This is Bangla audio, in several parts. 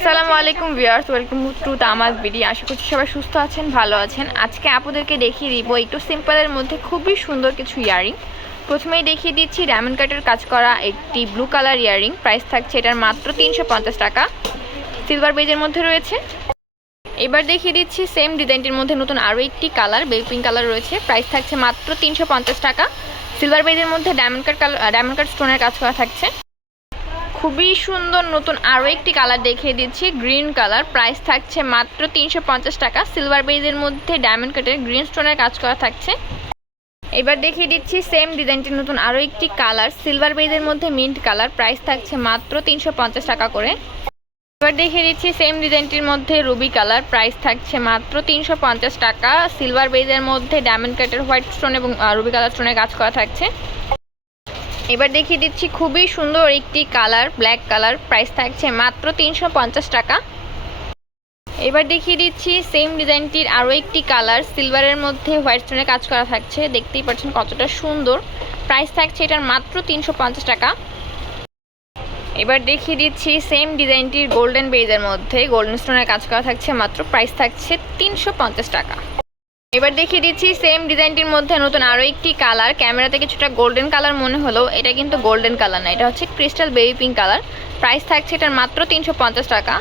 আসসালামু আলাইকুম ভিউয়ার্স, ওয়েলকাম টু তামাজ বিডি। আশা করছি সবাই সুস্থ আছেন, ভালো আছেন। আজকে আপনাদেরকে দেখিয়ে দিব একটু সিম্পলের মধ্যে খুবই সুন্দর কিছু ইয়ারিং। প্রথমেই দেখিয়ে দিচ্ছি ডায়মন্ড কাটের কাজ করা একটি ব্লু কালার ইয়ারিং। প্রাইস থাকছে এটার মাত্র 350 টাকা, সিলভার বেজের মধ্যে রয়েছে। এবার দেখিয়ে দিচ্ছি সেম ডিজাইনটির মধ্যে নতুন আরও একটি কালার, বেবি পিঙ্ক কালার রয়েছে। প্রাইস থাকছে মাত্র 350 টাকা, সিলভার বেজের মধ্যে ডায়মন্ড কাট স্টোনের কাজ করা থাকছে। খুবই সুন্দর নতুন আরও একটি কালার দেখিয়ে দিচ্ছি, গ্রিন কালার। প্রাইস থাকছে মাত্র 350 টাকা, সিলভার বেজের মধ্যে ডায়মন্ড কাটের গ্রিন স্টোনের কাজ করা থাকছে। এবার দেখিয়ে দিচ্ছি সেম ডিজাইনটির নতুন আরও একটি কালার, সিলভার বেজের মধ্যে মিন্ট কালার। প্রাইস থাকছে মাত্র 350 টাকা করে। এবার দেখিয়ে দিচ্ছি সেম ডিজাইনটির মধ্যে রুবি কালার। প্রাইস থাকছে মাত্র 350 টাকা, সিলভার বেজের মধ্যে ডায়মন্ড কাটের হোয়াইট স্টোন এবং রুবি কালার স্টোনের কাজ করা থাকছে। এবার দেখিয়ে দিচ্ছি খুবই সুন্দর একটি কালার, ব্ল্যাক কালার। প্রাইস থাকছে মাত্র 350 টাকা। এবার দেখিয়ে দিচ্ছি সেম ডিজাইনটির আরও একটি কালার, সিলভারের মধ্যে হোয়াইট স্টোনের কাজ করা থাকছে। দেখতেই পাচ্ছেন কতটা সুন্দর। প্রাইস থাকছে এটার মাত্র 350 টাকা। এবার দেখিয়ে দিচ্ছি সেম ডিজাইনটির গোল্ডেন বেজের মধ্যে গোল্ডেন স্টোনের কাজ করা থাকছে মাত্র। প্রাইস থাকছে 350 টাকা। এবার দেখিয়ে দিচ্ছি সেম ডিজাইনটির মধ্যে নতুন আরও একটি কালার। ক্যামেরাতে কিছুটা গোল্ডেন কালার মনে হলো, এটা কিন্তু গোল্ডেন কালার না, এটা হচ্ছে crystal baby pink colour. Price থাকছে এটার মাত্র 350 টাকা।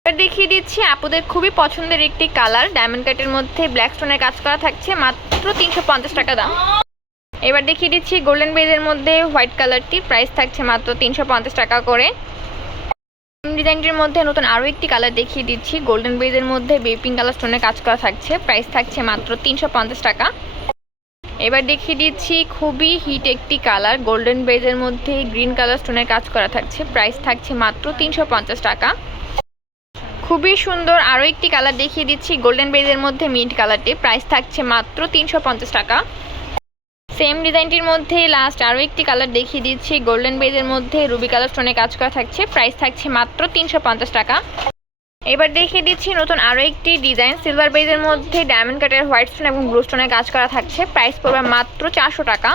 এবার দেখিয়ে দিচ্ছি আপুদের খুবই পছন্দের একটি কালার, ডায়মন্ড কাটের মধ্যে ব্ল্যাক স্টোনের কাজ করা থাকছে, মাত্র 350 টাকা দাম। এবার দেখিয়ে দিচ্ছি গোল্ডেন বেজের মধ্যে হোয়াইট কালারটি। প্রাইস থাকছে মাত্র 350 টাকা করে। ডিজাইনটির মধ্যে নতুন আরও একটি কালার দেখিয়ে দিচ্ছি, গোল্ডেন বেজের মধ্যে বেবি পিঙ্ক কালার স্টোনের কাজ করা থাকছে। প্রাইস থাকছে মাত্র 350 টাকা। এবার দেখিয়ে দিচ্ছি খুবই হিট একটি কালার, গোল্ডেন বেজের মধ্যে গ্রিন কালার স্টোনের কাজ করা থাকছে। প্রাইস থাকছে মাত্র 350 টাকা। খুবই সুন্দর আরও একটি কালার দেখিয়ে দিচ্ছি, গোল্ডেন বেজের মধ্যে মিন্ট কালারটি। প্রাইস থাকছে মাত্র 350 টাকা। সেম ডিজাইনটির মধ্যে লাস্ট আরও একটি কালার দেখিয়ে দিচ্ছি, গোল্ডেন বেজের মধ্যে রুবি কালার স্টোনে কাজ করা থাকছে। প্রাইস থাকছে মাত্র 350 টাকা। এবার দেখিয়ে দিচ্ছি নতুন আরও একটি ডিজাইন, সিলভার বেজের মধ্যে ডায়মন্ড কাটের হোয়াইট স্টোন এবং ব্লু স্টোনের কাজ করা থাকছে। প্রাইস পড়বে মাত্র 400 টাকা।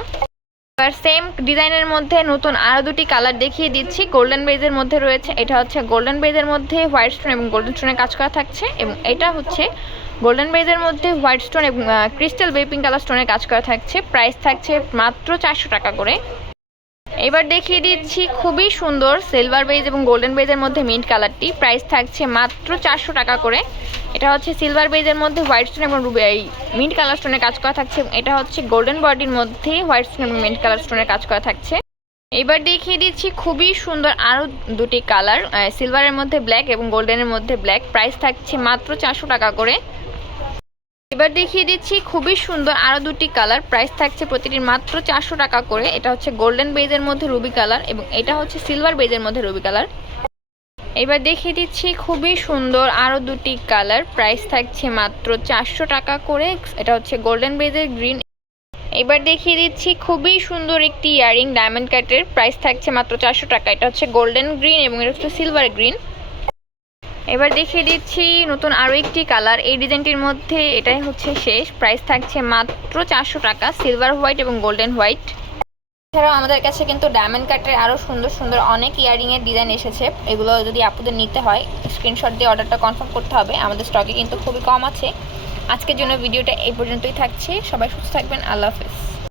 এবার সেম ডিজাইনের মধ্যে নতুন আরও দুটি কালার দেখিয়ে দিচ্ছি, গোল্ডেন বেজের মধ্যে রয়েছে। এটা হচ্ছে গোল্ডেন বেজের মধ্যে হোয়াইট স্টোন এবং গোল্ডেন স্টোনের কাজ করা থাকছে, এবং এটা হচ্ছে গোল্ডেন বেজের মধ্যে হোয়াইট স্টোন এবং ক্রিস্টাল বেবি পিঙ্ক কালার স্টোনের কাজ করা থাকছে। প্রাইস থাকছে মাত্র 400 টাকা করে। এবার দেখিয়ে দিচ্ছি খুবই সুন্দর সিলভার বেজ এবং গোল্ডেন বেজের মধ্যে মিন্ট কালারটি। প্রাইস থাকছে মাত্র 400 টাকা করে। এটা হচ্ছে সিলভার বেজের মধ্যে হোয়াইট স্টোন এবং মিন্ট কালার স্টোনের কাজ করা থাকছে, এবং এটা হচ্ছে গোল্ডেন বডির মধ্যে হোয়াইট স্টোন এবং মিন্ট কালার স্টোনের কাজ করা থাকছে। এবার দেখিয়ে দিচ্ছি খুবই সুন্দর আরও দুটি কালার, সিলভারের মধ্যে ব্ল্যাক এবং গোল্ডেনের মধ্যে ব্ল্যাক। প্রাইস থাকছে মাত্র 400 টাকা করে। এবার দেখিয়ে দিচ্ছি খুবই সুন্দর আরও দুটি কালার, প্রাইস থাকছে প্রতিটির মাত্র 400 টাকা করে। এটা হচ্ছে গোল্ডেন বেজের মধ্যে রুবি কালার, এবং এটা হচ্ছে সিলভার বেজের মধ্যে রুবি কালার। এবার দেখিয়ে দিচ্ছি খুবই সুন্দর আরও দুটি কালার, প্রাইস থাকছে মাত্র 400 টাকা করে। এটা হচ্ছে গোল্ডেন বেজের গ্রিন। এবার দেখিয়ে দিচ্ছি খুবই সুন্দর একটি ইয়ারিং ডায়মন্ড কাটের, প্রাইস থাকছে মাত্র 400 টাকা। এটা হচ্ছে গোল্ডেন গ্রিন এবং এটা হচ্ছে সিলভার গ্রিন। এবার দেখিয়ে দিচ্ছি নতুন আরও একটি কালার, এই ডিজাইনটির মধ্যে এটাই হচ্ছে শেষ। প্রাইস থাকছে মাত্র 400 টাকা, সিলভার হোয়াইট এবং গোল্ডেন হোয়াইট। এছাড়াও আমাদের কাছে কিন্তু ডায়মন্ড কাটের আরও সুন্দর সুন্দর অনেক ইয়ারিংয়ের ডিজাইন এসেছে। এগুলো যদি আপনাদের নিতে হয় স্ক্রিনশট দিয়ে অর্ডারটা কনফার্ম করতে হবে, আমাদের স্টকে কিন্তু খুবই কম আছে। আজকের জন্য ভিডিওটা এই পর্যন্তই থাকছে। সবাই সুস্থ থাকবেন, আল্লাহ হাফেজ।